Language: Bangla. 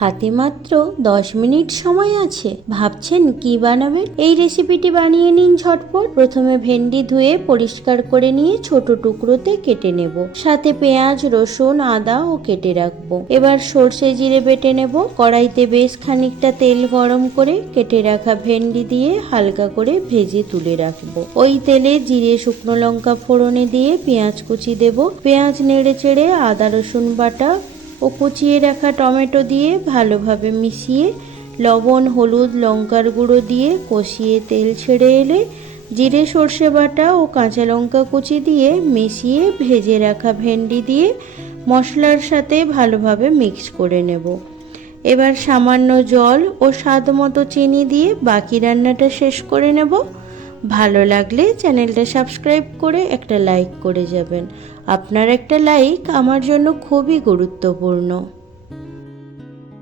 হাতে মাত্র 10 মিনিট সময় আছে, ভাবছেন কি বানাবেন? এই রেসিপিটি বানিয়ে নিন ঝটপট। প্রথমে ভেন্ডি ধুয়ে পরিষ্কার করে নিয়ে ছোট টুকরোতে কেটে নেব। সাথে পেঁয়াজ, রসুন, আদা ও কেটে রাখবো। এবার সর্ষে জিরে বেটে নেব। কড়াইতে বেশ খানিকটা তেল গরম করে কেটে রাখা ভেন্ডি দিয়ে হালকা করে ভেজে তুলে রাখবো। ওই তেলে জিরে, শুকনো লঙ্কা ফোড়নে দিয়ে পেঁয়াজ কুচি দেব। পেঁয়াজ নেড়ে চেড়ে আদা রসুন বাটা ও কুচিয়ে রাখা টমেটো দিয়ে ভালোভাবে মিশিয়ে লবণ, হলুদ, লঙ্কার গুঁড়ো দিয়ে কষিয়ে তেল ছেড়ে এলে জিরে, সর্ষে বাটা ও কাঁচা লঙ্কা কুচি দিয়ে মিশিয়ে ভেজে রাখা ভেন্ডি দিয়ে মশলার সাথে ভালোভাবে মিক্স করে নেব। এবার সামান্য জল ও স্বাদ মতো চিনি দিয়ে বাকি রান্নাটা শেষ করে নেব। ভালো লাগলে চ্যানেলটা সাবস্ক্রাইব করে একটা লাইক করে যাবেন। আপনার একটা লাইক আমার জন্য খুবই গুরুত্বপূর্ণ।